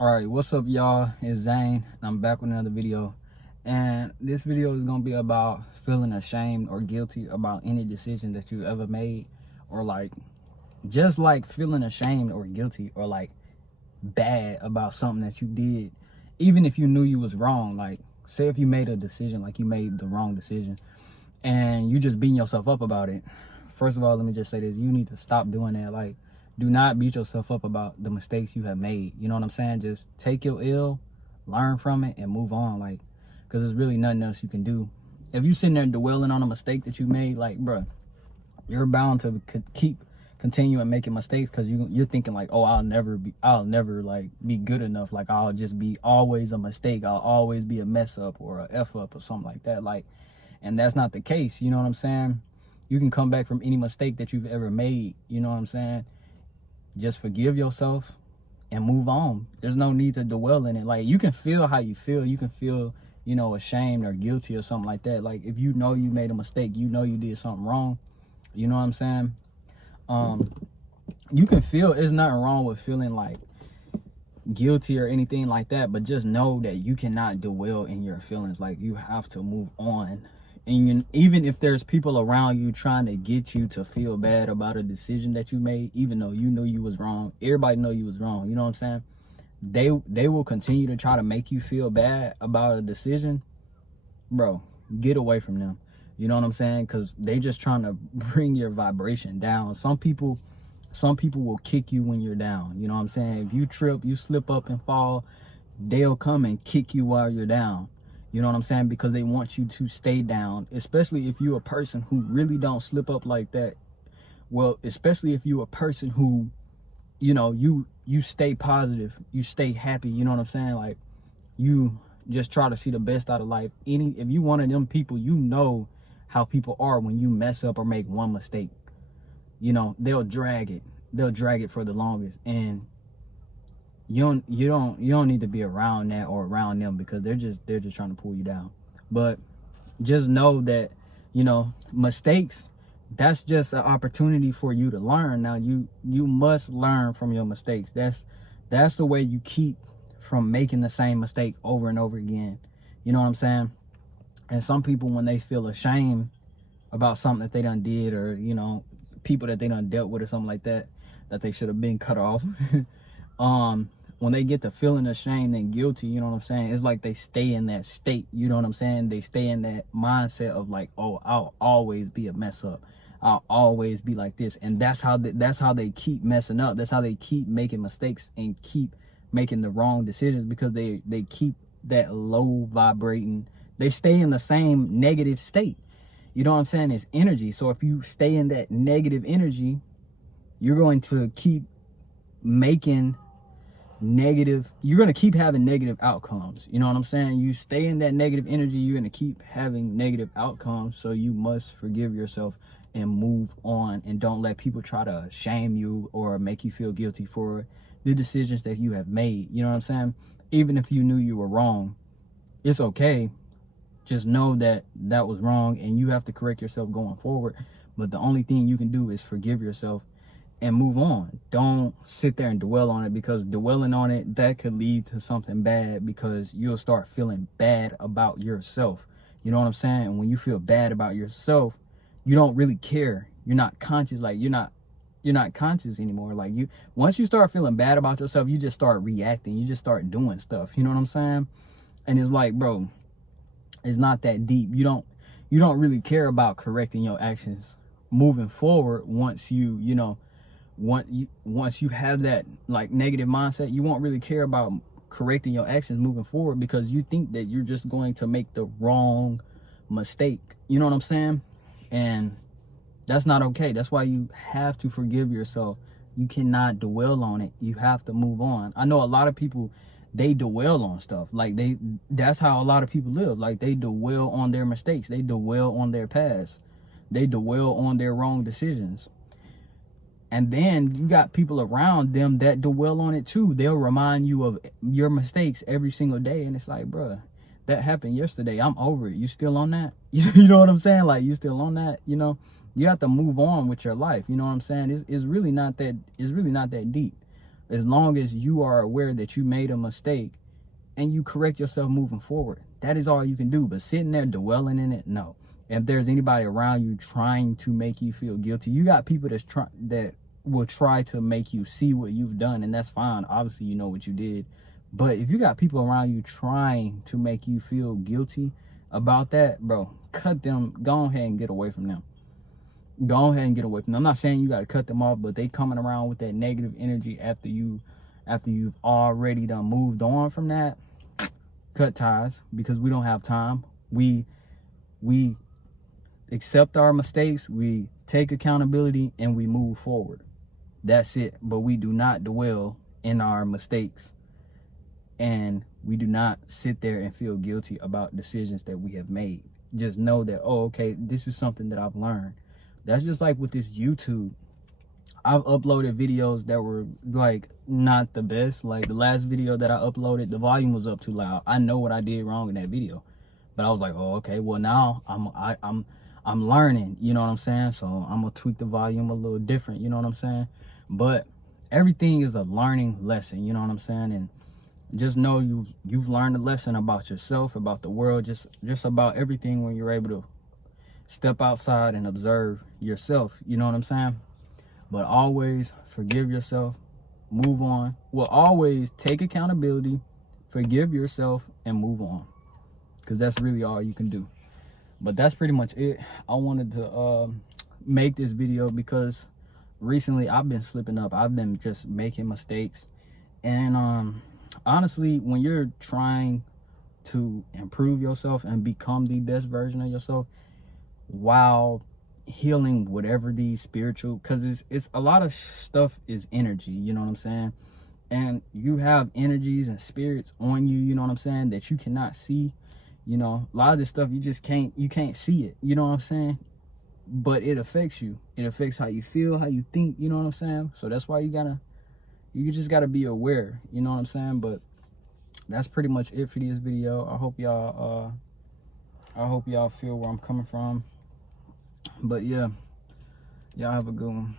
All right, what's up, y'all? It's Zane, and I'm back with another video. And this video is gonna be about feeling ashamed or guilty about any decision that you ever made, or just feeling ashamed or guilty or bad about something that you did, even if you knew you was wrong. Like, say if you made a decision, like you made the wrong decision, and you just beating yourself up about it. First of all, let me just say this: you need to stop doing that. Like, do not beat yourself up about the mistakes you have made. You know what I'm saying? Just take your L, learn from it, and move on. Like, because there's really nothing else you can do. If you sitting there dwelling on a mistake that you made, like, bruh, you're bound to keep continuing making mistakes, because you're thinking like, oh, I'll never like be good enough. Like, I'll just be always a mistake. I'll always be a mess up or a F up or something like that. Like, and that's not the case. You know what I'm saying? You can come back from any mistake that you've ever made. You know what I'm saying? Just forgive yourself and move on. There's no need to dwell in it. Like, you can feel how you feel. You can feel, ashamed or guilty or something like that. Like, if you know you made a mistake, you know you did something wrong. You know what I'm saying? You can feel, there's nothing wrong with feeling like guilty or anything like that, but just know that you cannot dwell in your feelings. Like, you have to move on. And even if there's people around you trying to get you to feel bad about a decision that you made, even though you knew you was wrong, everybody know you was wrong, you know what I'm saying? They will continue to try to make you feel bad about a decision. Bro, get away from them. You know what I'm saying? Because they just trying to bring your vibration down. Some people will kick you when you're down. You know what I'm saying? If you trip, you slip up and fall, they'll come and kick you while you're down. You know what I'm saying? Because they want you to stay down, especially if you're a person who really don't slip up like that. Well, especially if you're a person who, you stay positive, you stay happy. You know what I'm saying? Like, you just try to see the best out of life. If you one of them people, you know how people are when you mess up or make one mistake. They'll drag it for the longest, and you don't need to be around that or around them, because they're just trying to pull you down. But just know that, mistakes, that's just an opportunity for you to learn. Now, you must learn from your mistakes. That's the way you keep from making the same mistake over and over again. You know what I'm saying? And some people, when they feel ashamed about something that they done did, or people that they done dealt with or something like that they should have been cut off, when they get to feeling ashamed and guilty, you know what I'm saying, it's like they stay in that state. You know what I'm saying? They stay in that mindset of like, oh, I'll always be a mess up, I'll always be like this. And that's how they keep messing up. That's how they keep making mistakes and keep making the wrong decisions, because they keep that low vibrating. They stay in the same negative state. You know what I'm saying? It's energy. So if you stay in that negative energy, you're going to keep making you're going to keep having negative outcomes. You know what I'm saying? You stay in that negative energy, you're going to keep having negative outcomes. So you must forgive yourself and move on, and don't let people try to shame you or make you feel guilty for the decisions that you have made. You know what I'm saying? Even if you knew you were wrong, it's okay. Just know that that was wrong, and you have to correct yourself going forward. But the only thing you can do is forgive yourself and move on. Don't sit there and dwell on it, because dwelling on it, that could lead to something bad, because you'll start feeling bad about yourself. You know what I'm saying? And when you feel bad about yourself, you don't really care. You're not conscious. Like, you're not conscious anymore. Like, once you start feeling bad about yourself, you just start reacting. You just start doing stuff. You know what I'm saying? And it's like, bro, it's not that deep. You don't really care about correcting your actions moving forward. Once once you have that like negative mindset, you won't really care about correcting your actions moving forward, because you think that you're just going to make the wrong mistake. You know what I'm saying? And that's not okay. That's why you have to forgive yourself. You cannot dwell on it. You have to move on. I know a lot of people, they dwell on stuff. Like, that's how a lot of people live. Like, they dwell on their mistakes. They dwell on their past. They dwell on their wrong decisions. And then you got people around them that dwell on it too. They'll remind you of your mistakes every single day. And it's like, bruh, that happened yesterday. I'm over it. You still on that? You know what I'm saying? Like, you still on that? You have to move on with your life. You know what I'm saying? It's really not that deep. as long as you are aware that you made a mistake and you correct yourself moving forward. That is all you can do. But sitting there dwelling in it, no. If there's anybody around you trying to make you feel guilty, you got people that will try to make you see what you've done, and that's fine. Obviously, you know what you did. But if you got people around you trying to make you feel guilty about that, bro, cut them. Go ahead and get away from them. Go ahead and get away from them. I'm not saying you got to cut them off, but they coming around with that negative energy after you've already done moved on from that. Cut ties, because we don't have time. We accept our mistakes, we take accountability, and we move forward. That's it. But we do not dwell in our mistakes, and we do not sit there and feel guilty about decisions that we have made. Just know that, oh, okay, this is something that I've learned. That's just like with this YouTube. I've uploaded videos that were like not the best. Like the last video that I uploaded, the volume was up too loud. I know what I did wrong in that video, but I was like, oh, okay, well now I'm learning, you know what I'm saying? So I'm gonna tweak the volume a little different, you know what I'm saying? But everything is a learning lesson, you know what I'm saying? And just know you've learned a lesson about yourself, about the world, just about everything when you're able to step outside and observe yourself, you know what I'm saying? But always forgive yourself, move on. Well, always take accountability, forgive yourself, and move on, because that's really all you can do. But that's pretty much it. I wanted to make this video because recently I've been slipping up. I've been just making mistakes. And honestly, when you're trying to improve yourself and become the best version of yourself while healing whatever these spiritual, because it's a lot of stuff is energy, you know what I'm saying? And you have energies and spirits on you, you know what I'm saying, that you cannot see. You know, a lot of this stuff you can't see it, you know what I'm saying? But it affects you. It affects how you feel, how you think, you know what I'm saying? So that's why you just gotta be aware, you know what I'm saying? But that's pretty much it for this video. I hope y'all feel where I'm coming from. But yeah, y'all have a good one.